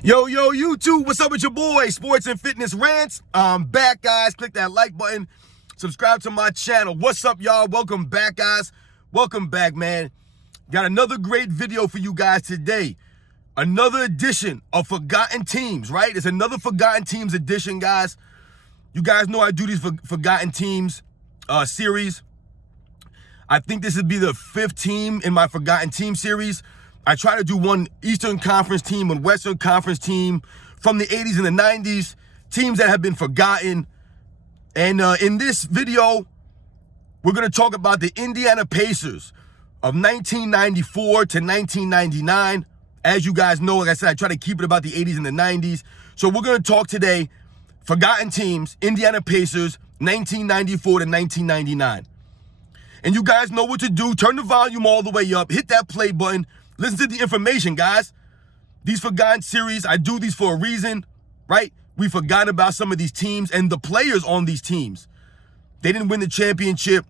Yo, YouTube, what's up with your boy, Sports and Fitness Rants? I'm back, guys. Click that like button. Subscribe to my channel. What's up, y'all? Welcome back, guys. Welcome back, man. Got another great video for you guys today. Another edition of Forgotten Teams, right? It's another Forgotten Teams edition, guys. You guys know I do these Forgotten Teams series. I think this would be the 5th team in my Forgotten Team series. I try to do one Eastern Conference team, one Western Conference team from the 80s and the 90s, teams that have been forgotten. And in this video, we're going to talk about the Indiana Pacers of 1994 to 1999. As you guys know, like I said, I try to keep it about the 80s and the 90s. So we're going to talk today, Forgotten Teams, Indiana Pacers, 1994 to 1999. And you guys know what to do. Turn the volume all the way up. Hit that play button. Listen to the information, guys. These Forgotten series, I do these for a reason, right? We forgot about some of these teams and the players on these teams. They didn't win the championship.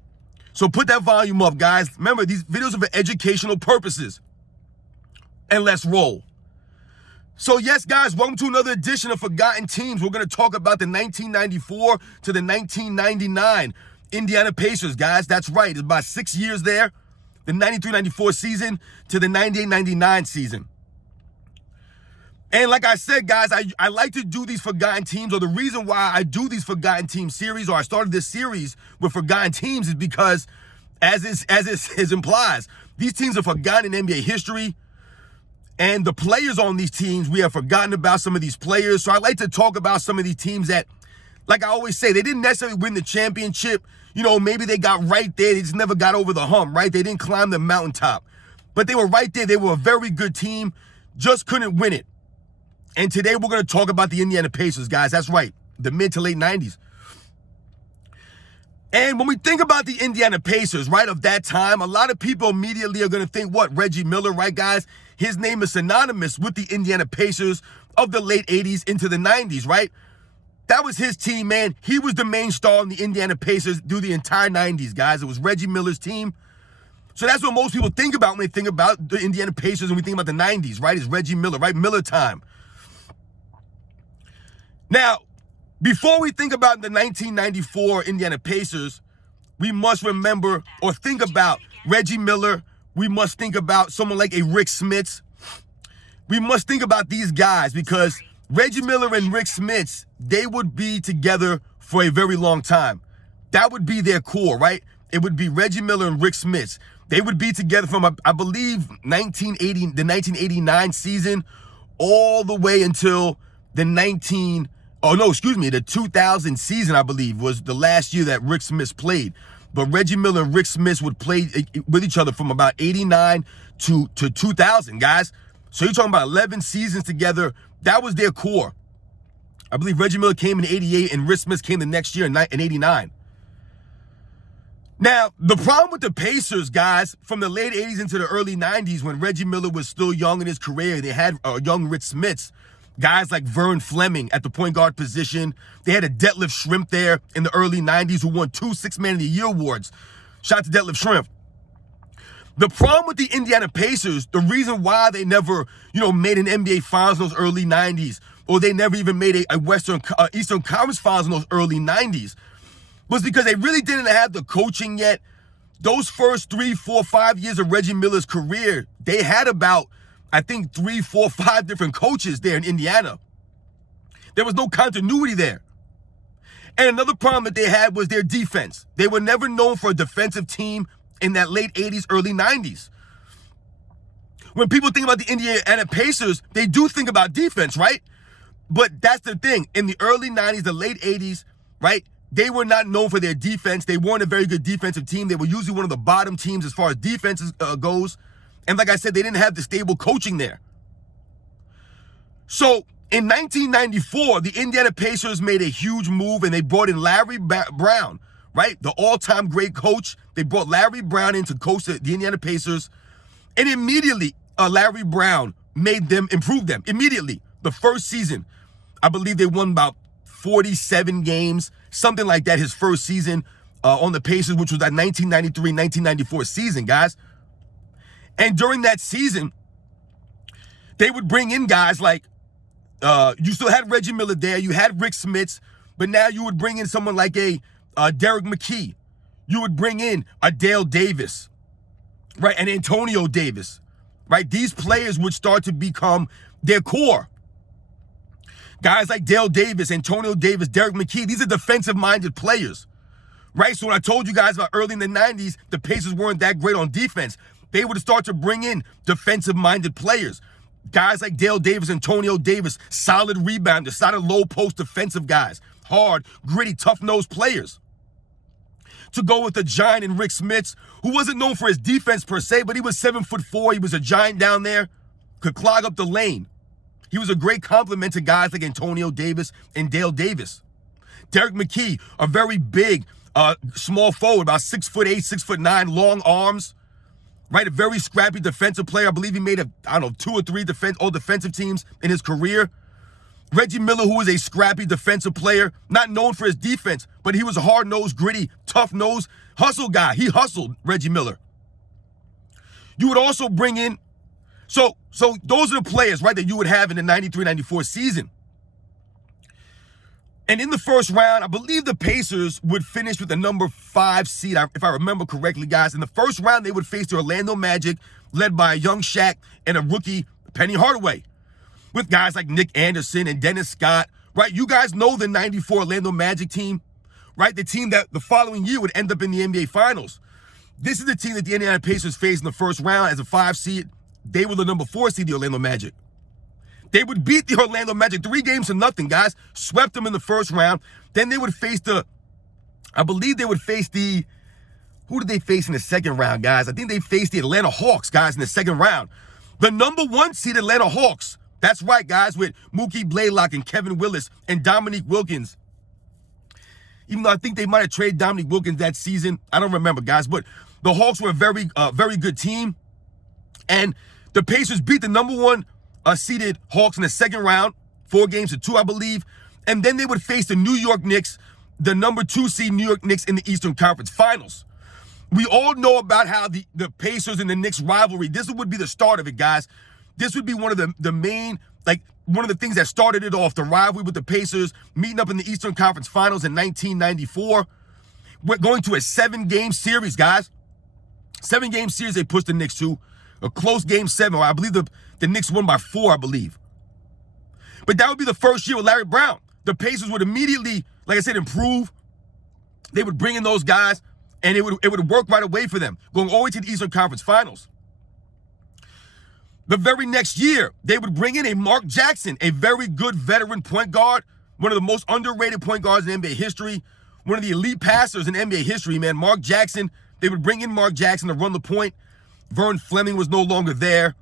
So put that volume up, guys. Remember, these videos are for educational purposes. And let's roll. So yes, guys, welcome to another edition of Forgotten Teams. We're going to talk about the 1994 to the 1999 Indiana Pacers, guys. That's right. It's about 6 years there. The 93-94 season to the 98-99 season. And like I said, guys, I like to do these Forgotten Teams, or the reason why I do these Forgotten Teams series, or I started this series with Forgotten Teams, is because, as it implies, these teams are forgotten in NBA history. And the players on these teams, we have forgotten about some of these players. So I like to talk about some of these teams that, like I always say, they didn't necessarily win the championship. You know, maybe they got right there. They just never got over the hump, right? They didn't climb the mountaintop. But they were right there. They were a very good team, just couldn't win it. And today we're going to talk about the Indiana Pacers, guys. That's right, the mid to late 90s. And when we think about the Indiana Pacers, right, of that time, a lot of people immediately are going to think, what, Reggie Miller, right, guys? His name is synonymous with the Indiana Pacers of the late 80s into the 90s, right? That was his team, man. He was the main star in the Indiana Pacers through the entire 90s, guys. It was Reggie Miller's team. So that's what most people think about when they think about the Indiana Pacers and we think about the 90s, right? It's Reggie Miller, right? Miller time. Now, before we think about the 1994 Indiana Pacers, we must remember or think about Reggie Miller. We must think about someone like a Rick Smits. We must think about these guys because Reggie Miller and Rick Smits, they would be together for a very long time. That would be their core, right? It would be Reggie Miller and Rick Smits. They would be together from, I believe, the 1989 season all the way until the 2000 season, I believe, was the last year that Rick Smits played. But Reggie Miller and Rick Smits would play with each other from about 89 to 2000, guys. So you're talking about 11 seasons together. That was their core. I believe Reggie Miller came in 88 and Rick Smits came the next year in 89. Now, the problem with the Pacers, guys, from the late 80s into the early 90s, when Reggie Miller was still young in his career, they had young Rick Smits, guys like Vern Fleming at the point guard position. They had a Detlef Schrempf there in the early 90s who won 2 Sixth Man of the Year awards. Shout out to Detlef Schrempf. The problem with the Indiana Pacers, the reason why they never, made an NBA Finals in those early 90s, or they never even made a Eastern Conference Finals in those early 90s, was because they really didn't have the coaching yet. Those first 3, 4, 5 years of Reggie Miller's career, they had about, I think, 3, 4, 5 different coaches there in Indiana. There was no continuity there. And another problem that they had was their defense. They were never known for a defensive team in that late 80s, early 90s. When people think about the Indiana Pacers, they do think about defense, right? But that's the thing. In the early 90s, the late 80s, right, they were not known for their defense. They weren't a very good defensive team. They were usually one of the bottom teams as far as defense goes. And like I said, they didn't have the stable coaching there. So in 1994, the Indiana Pacers made a huge move and they brought in Larry Brown, right? The all-time great coach. They brought Larry Brown in to coach the Indiana Pacers. And immediately, Larry Brown made them, improve them. Immediately, the first season, I believe they won about 47 games, something like that, his first season on the Pacers, which was that 1993-1994 season, guys. And during that season, they would bring in guys like You still had Reggie Miller there. You had Rick Smits, but now you would bring in someone like a Derek McKee. You would bring in a Dale Davis, right, and Antonio Davis, right? These players would start to become their core. Guys like Dale Davis, Antonio Davis, Derek McKee, these are defensive-minded players, right? So when I told you guys about early in the 90s, the Pacers weren't that great on defense. They would start to bring in defensive-minded players. Guys like Dale Davis, Antonio Davis, solid rebounder, solid low-post defensive guys, hard, gritty, tough-nosed players. To go with the giant and Rick Smits, who wasn't known for his defense per se, but he was 7'4". He was a giant down there, could clog up the lane. He was a great complement to guys like Antonio Davis and Dale Davis. Derek McKee, a very big, small forward, about 6'8", 6'9", long arms, right? A very scrappy defensive player. I believe he made, 2 or 3 all defensive teams in his career. Reggie Miller, who was a scrappy defensive player, not known for his defense, but he was a hard-nosed, gritty, tough-nosed hustle guy. He hustled, Reggie Miller. You would also bring in, so those are the players, right, that you would have in the 93-94 season. And in the first round, I believe the Pacers would finish with the number 5 seed, if I remember correctly, guys. In the first round, they would face the Orlando Magic, led by a young Shaq and a rookie, Penny Hardaway, with guys like Nick Anderson and Dennis Scott, right? You guys know the 94 Orlando Magic team, right? The team that the following year would end up in the NBA Finals. This is the team that the Indiana Pacers faced in the first round as a 5 seed. They were the number 4 seed, the Orlando Magic. They would beat the Orlando Magic 3-0, guys. Swept them in the first round. Then they would face who did they face in the second round, guys? I think they faced the Atlanta Hawks, guys, in the second round. The number 1 seed Atlanta Hawks. That's right, guys, with Mookie Blaylock and Kevin Willis and Dominique Wilkins. Even though I think they might have traded Dominique Wilkins that season. I don't remember, guys. But the Hawks were a very good team. And the Pacers beat the number 1 seeded Hawks in the second round, 4-2, I believe. And then they would face the New York Knicks, the number 2 seed New York Knicks in the Eastern Conference Finals. We all know about how the Pacers and the Knicks rivalry, this would be the start of it, guys. This would be one of the main, one of the things that started it off, the rivalry with the Pacers, meeting up in the Eastern Conference Finals in 1994. We're going to a 7-game series, guys. 7-game series they pushed the Knicks to. A close game 7. I believe the Knicks won by 4, I believe. But that would be the first year with Larry Brown. The Pacers would immediately, like I said, improve. They would bring in those guys, and it would work right away for them, going all the way to the Eastern Conference Finals. The very next year, they would bring in a Mark Jackson, a very good veteran point guard, one of the most underrated point guards in NBA history, one of the elite passers in NBA history, man. Mark Jackson, they would bring in Mark Jackson to run the point. Vern Fleming was no longer there.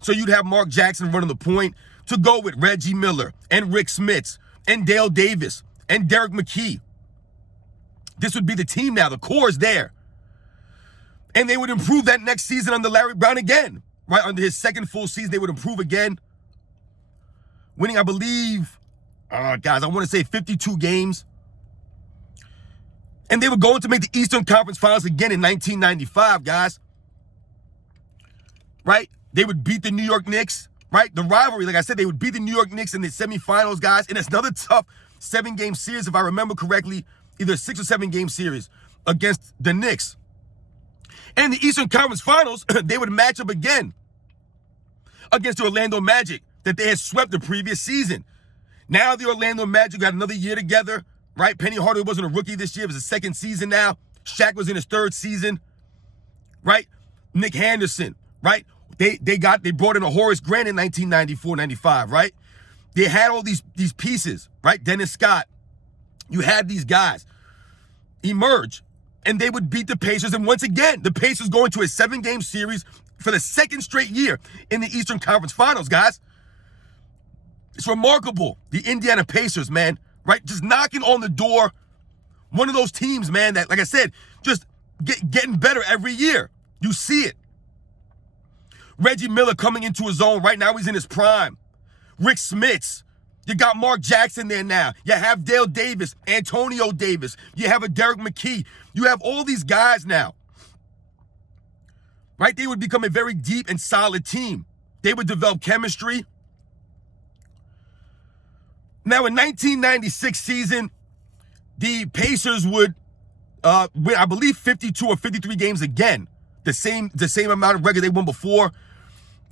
So you'd have Mark Jackson running the point to go with Reggie Miller and Rick Smits and Dale Davis and Derek McKee. This would be the team now. The core is there. And they would improve that next season under Larry Brown again. Right, under his second full season, they would improve again. Winning, I believe, guys, I want to say 52 games. And they were going to make the Eastern Conference Finals again in 1995, guys. Right? They would beat the New York Knicks. Right? The rivalry, like I said, they would beat the New York Knicks in the semifinals, guys. And it's another tough 7-game series, if I remember correctly, either 6 or 7-game series against the Knicks. And in the Eastern Conference Finals, they would match up again against the Orlando Magic that they had swept the previous season. Now the Orlando Magic got another year together, right? Penny Hardaway wasn't a rookie this year. It was his second season now. Shaq was in his 3rd season, right? Nick Henderson, right? They brought in a Horace Grant in 1994-95, right? They had all these pieces, right? Dennis Scott. You had these guys emerge. And they would beat the Pacers. And once again, the Pacers go into a 7-game series for the 2nd straight year in the Eastern Conference Finals, guys. It's remarkable. The Indiana Pacers, man, right? Just knocking on the door. One of those teams, man, that, like I said, just getting better every year. You see it. Reggie Miller coming into his own. Right now, he's in his prime. Rick Smits. You got Mark Jackson there now. You have Dale Davis, Antonio Davis. You have a Derek McKee. You have all these guys now. Right? They would become a very deep and solid team. They would develop chemistry. Now, in 1996 season, the Pacers would win, I believe, 52 or 53 games again. The same amount of record they won before.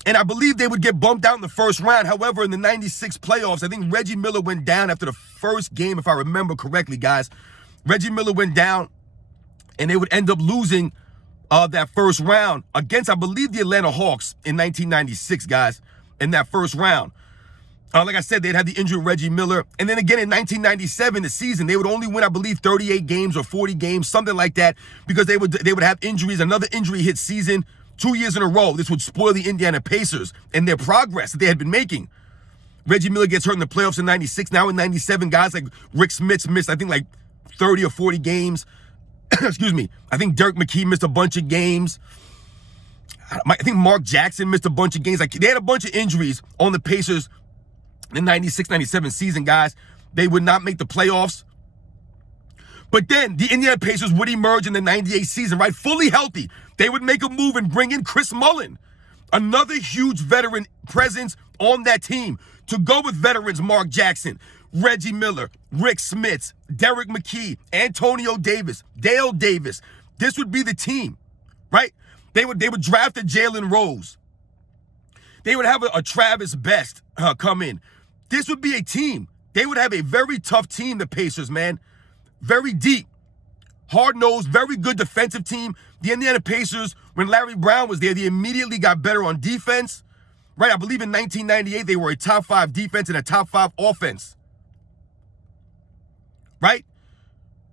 And I believe they would get bumped out in the first round. However, in the 96 playoffs, I think Reggie Miller went down after the first game, if I remember correctly, guys. Reggie Miller went down, and they would end up losing that first round against, I believe, the Atlanta Hawks in 1996, guys, in that first round. Like I said, they'd had the injury of Reggie Miller. And then again in 1997, the season, they would only win, I believe, 38 games or 40 games, something like that, because they would have injuries. Another injury hit season 2 years in a row. This would spoil the Indiana Pacers and their progress that they had been making. Reggie Miller gets hurt in the playoffs in 96. Now in 97, guys like Rick Smits missed, I think, like 30 or 40 games. Excuse me. I think Dirk McKee missed a bunch of games. I think Mark Jackson missed a bunch of games. Like, they had a bunch of injuries on the Pacers in the 96-97 season, guys. They would not make the playoffs. But then the Indiana Pacers would emerge in the 98 season, right? Fully healthy. They would make a move and bring in Chris Mullin, another huge veteran presence on that team, to go with veterans Mark Jackson, Reggie Miller, Rick Smits, Derek McKee, Antonio Davis, Dale Davis. This would be the team, right? They would draft a Jalen Rose. They would have a Travis Best come in. This would be a team. They would have a very tough team, the Pacers, man. Very deep, hard-nosed, very good defensive team. The Indiana Pacers, when Larry Brown was there, they immediately got better on defense, right? I believe in 1998, they were a top 5 defense and a top 5 offense, right?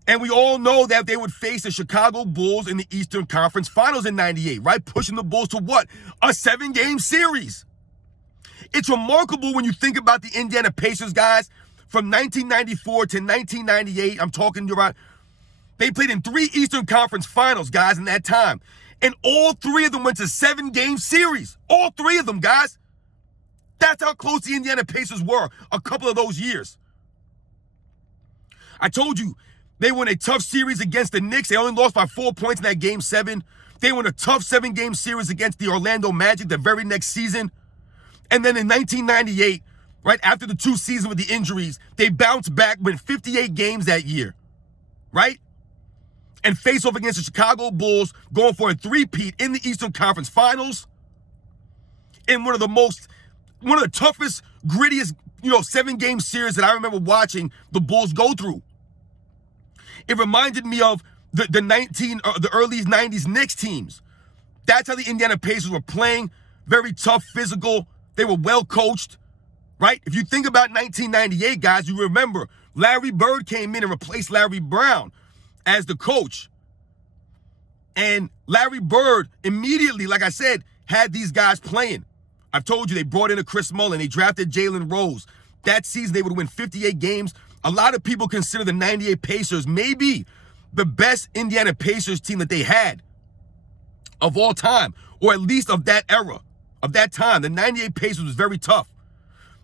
And we all know that they would face the Chicago Bulls in the Eastern Conference Finals in 98, right? Pushing the Bulls to what? A 7-game series. It's remarkable when you think about the Indiana Pacers, guys. From 1994 to 1998, I'm talking about, they played in 3 Eastern Conference Finals, guys, in that time. And all 3 of them went to 7-game series. All 3 of them, guys. That's how close the Indiana Pacers were a couple of those years. I told you, they won a tough series against the Knicks. They only lost by 4 points in that Game 7. They won a tough 7-game series against the Orlando Magic the very next season. And then in 1998, right after the 2 seasons with the injuries, they bounced back, win 58 games that year, right? And face off against the Chicago Bulls, going for a 3-peat in the Eastern Conference Finals, in one of the toughest, grittiest, 7-game series that I remember watching the Bulls go through. It reminded me of the early 90s Knicks teams. That's how the Indiana Pacers were playing. Very tough, physical. They were well coached, right? If you think about 1998, guys, you remember Larry Bird came in and replaced Larry Brown as the coach. And Larry Bird immediately, like I said, had these guys playing. I've told you, they brought in a Chris Mullin. They drafted Jalen Rose. That season, they would win 58 games. A lot of people consider the 98 Pacers maybe the best Indiana Pacers team that they had of all time, or at least of that era, of that time. The 98 Pacers was very tough,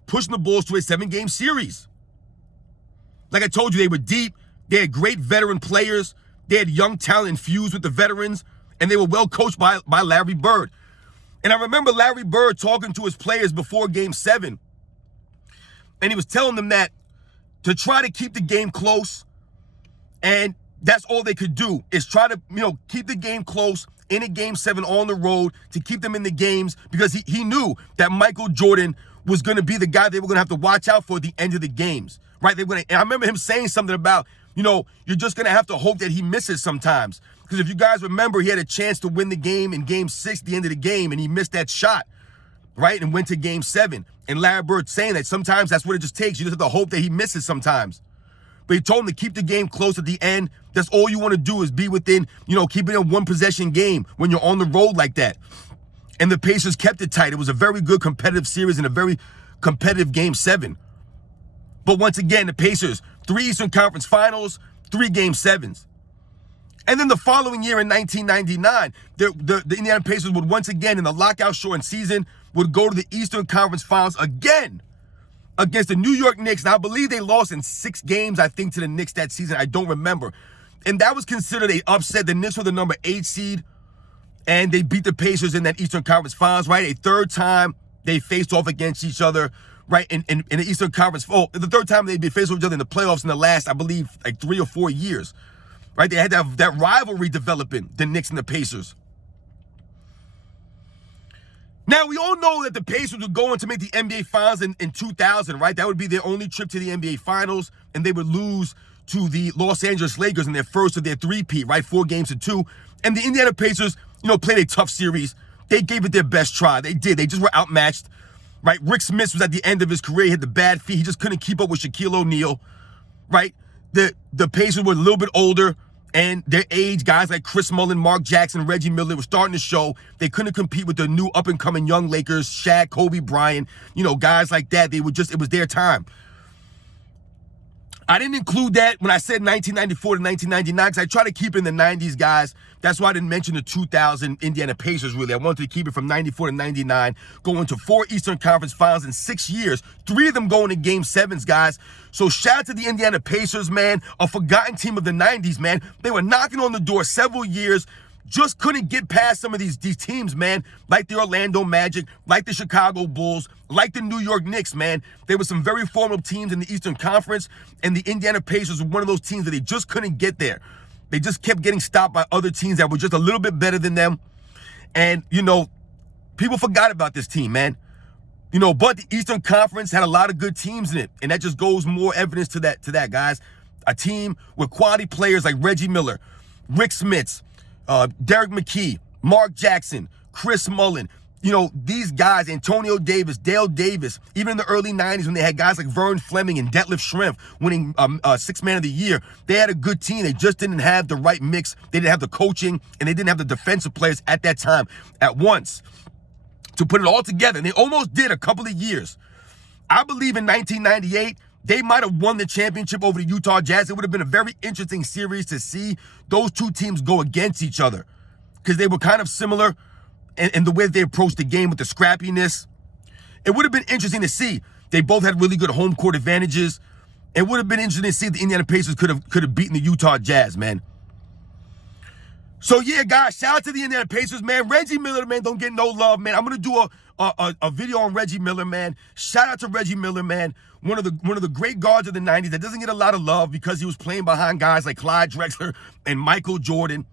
pushing the Bulls to a 7-game series. Like I told you, they were deep. They had great veteran players. They had young talent infused with the veterans, and they were well coached by Larry Bird. And I remember Larry Bird talking to his players before Game 7, and he was telling them that to try to keep the game close, and that's all they could do, is try to, keep the game close in a Game 7 on the road, to keep them in the games, because he knew that Michael Jordan was going to be the guy they were going to have to watch out for at the end of the games, right? And I remember him saying something about, you're just going to have to hope that he misses sometimes. Because if you guys remember, he had a chance to win the game in Game 6 at the end of the game, and he missed that shot, right? And went to Game 7. And Larry Bird saying that sometimes that's what it just takes. You just have to hope that he misses sometimes. But he told him to keep the game close at the end. That's all you want to do, is be within, keeping a 1-possession game when you're on the road like that. And the Pacers kept it tight. It was a very good competitive series and a very competitive Game 7. But once again, the Pacers, 3 Eastern Conference Finals, 3 Game 7s. And then the following year in 1999, the Indiana Pacers would once again, in the lockout-shortened season, would go to the Eastern Conference Finals again against the New York Knicks. Now, I believe they lost in 6 games, I think, to the Knicks that season. I don't remember. And that was considered an upset. The Knicks were the number 8 seed, and they beat the Pacers in that Eastern Conference Finals, right? A third time they faced off against each other, right, in the Eastern Conference. Oh, the third time they'd be faced with each other in the playoffs in the last, I believe, like 3 or 4 years, right? They had that rivalry developing, the Knicks and the Pacers. Now, we all know that the Pacers were going to make the NBA Finals in 2000, right? That would be their only trip to the NBA Finals, and they would lose to the Los Angeles Lakers in their first of their three-peat, right? 4-2. And the Indiana Pacers, played a tough series. They gave it their best try. They did. They just were outmatched, right? Rick Smith was at the end of his career. He had the bad feet. He just couldn't keep up with Shaquille O'Neal, right? The Pacers were a little bit older, and their age, guys like Chris Mullin, Mark Jackson, Reggie Miller were starting to show. They couldn't compete with the new up-and-coming young Lakers, Shaq, Kobe Bryant, guys like that. It was their time. I didn't include that when I said 1994 to 1999 because I try to keep in the 90s, guys. That's why I didn't mention the 2000 Indiana Pacers, really. I wanted to keep it from 94 to 99, going to 4 Eastern Conference Finals in 6 years, 3 of them going to Game 7s, guys. So shout out to the Indiana Pacers, man, a forgotten team of the 90s, man. They were knocking on the door several years, just couldn't get past some of these teams, man, like the Orlando Magic, like the Chicago Bulls, like the New York Knicks, man. There were some very formidable teams in the Eastern Conference, and the Indiana Pacers were one of those teams that they just couldn't get there. They just kept getting stopped by other teams that were just a little bit better than them. And, people forgot about this team, man. But the Eastern Conference had a lot of good teams in it, and that just goes more evidence to that, guys. A team with quality players like Reggie Miller, Rick Smits, Derek McKee, Mark Jackson, Chris Mullin, these guys, Antonio Davis, Dale Davis, even in the early 90s when they had guys like Vern Fleming and Detlef Schrempf winning Sixth Man of the Year, they had a good team. They just didn't have the right mix. They didn't have the coaching, and they didn't have the defensive players at that time at once to put it all together. And they almost did a couple of years. I believe in 1998, they might have won the championship over the Utah Jazz. It would have been a very interesting series to see those two teams go against each other because they were kind of similar in the way that they approached the game with the scrappiness. It would have been interesting to see. They both had really good home court advantages. It would have been interesting to see if the Indiana Pacers could have beaten the Utah Jazz, man. So, yeah, guys, shout out to the Indiana Pacers, man. Reggie Miller, man, don't get no love, man. I'm going to do a video on Reggie Miller, man. Shout out to Reggie Miller, man. One of the great guards of the 90s that doesn't get a lot of love because he was playing behind guys like Clyde Drexler and Michael Jordan.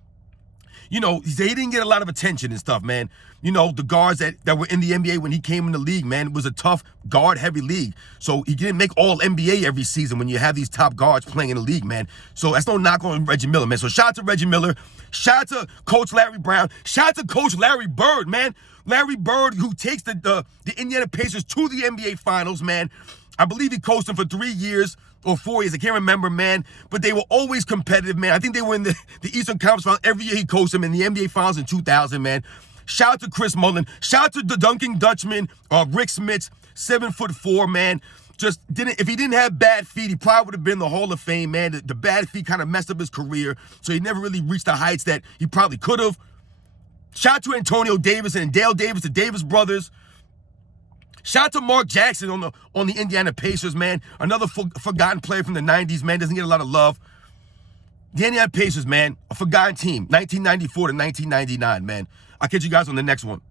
He didn't get a lot of attention and stuff, man. The guards that were in the NBA when he came in the league, man, it was a tough guard-heavy league. So he didn't make all NBA every season when you have these top guards playing in the league, man. So that's no knock on Reggie Miller, man. So shout out to Reggie Miller. Shout out to Coach Larry Brown. Shout out to Coach Larry Bird, man. Larry Bird, who takes the Indiana Pacers to the NBA Finals, man. I believe he coached them for 3 years or 4 years. I can't remember, man. But they were always competitive, man. I think they were in the Eastern Conference Finals every year he coached them in the NBA Finals in 2000, man. Shout out to Chris Mullin. Shout out to the Dunking Dutchman, Rick Smits, 7'4", man. If he didn't have bad feet, he probably would have been in the Hall of Fame, man. The bad feet kind of messed up his career, so he never really reached the heights that he probably could have. Shout out to Antonio Davis and Dale Davis, the Davis brothers. Shout out to Mark Jackson on the Indiana Pacers, man. Another forgotten player from the 90s, man. Doesn't get a lot of love. The Indiana Pacers, man. A forgotten team. 1994 to 1999, man. I'll catch you guys on the next one.